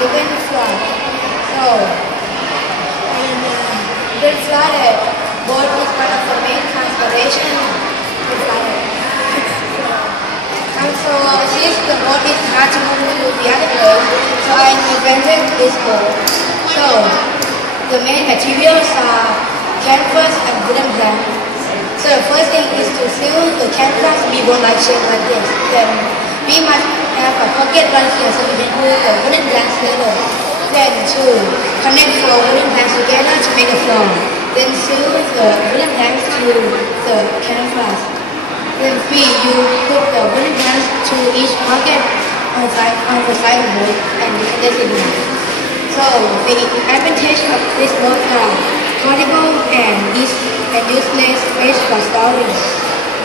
depend flood. So, when flooded, boat is one of the main transportation when flooded. And so, since the boat is hard to move to the other place, so I invented this boat. So, the main materials are canvas and wooden planks. So the first thing is to seal the canvas bevel-like shape like this. Then we must have a pocket right here so we can move the wooden planks together. Then to connect four wooden planks together to make a floor. Then seal the wooden planks to the canvas. Then three, you put the wooden planks to each pocket on the side of the boat and you can just ignore. So the advantage of this boat are portable and useless space for storage.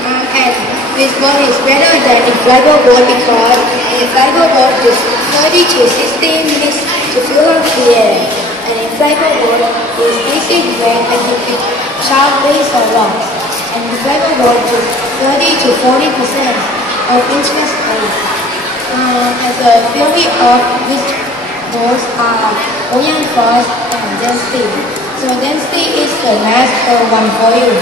And this boat is better than inflatable boat because inflatable boat takes 30 to 60 minutes to fill up the air. An inflatable boat is easy to rent and can be sharp waves or rocks. And inflatable boat is 30 to 40% of interest rate. And the theory of this boats are buoyant force and density. So density is the mass per one volume.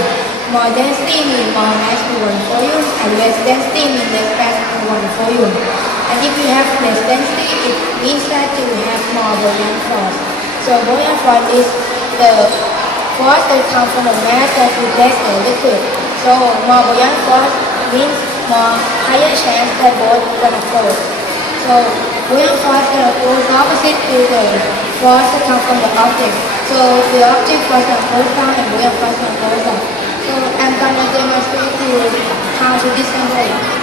More density means more mass per one volume, and less density means less mass per one volume. And if you have less density, it means that you have more buoyant force. So buoyant force is the force that comes from the mass that replaces the liquid. So more buoyant force means more higher chance that boat gonna float. So buoyant force goes opposite to the force that comes from the object. So the object force goes down and buoyant force goes up. So I'm gonna demonstrate to you how to disassemble it.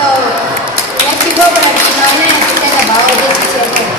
So, let's go back to the about this